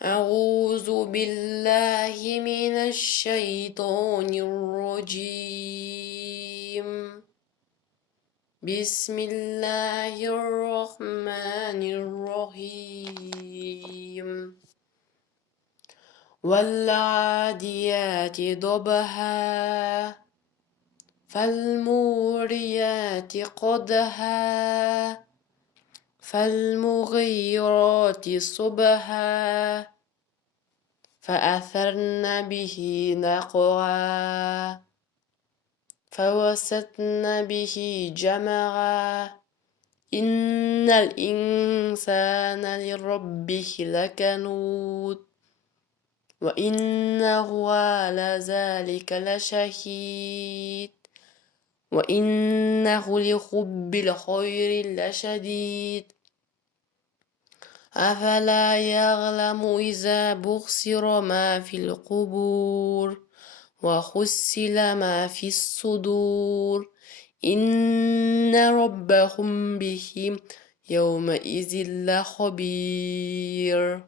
أعوذ بالله من الشيطان الرجيم. بسم الله الرحمن الرحيم. والعاديات ضبحا فالموريات قدحا فالمغيرات صبحا فأثرن به نقعا فوسطن به جمعا إن الإنسان لربه لكنود وإنه على ذلك لشهيد وإنه لحب الخير لشديد أفلا يعلم إذا بُعْثِرَ ما في القبور وحصل ما في الصدور إن ربهم بهم يومئذ لخبير.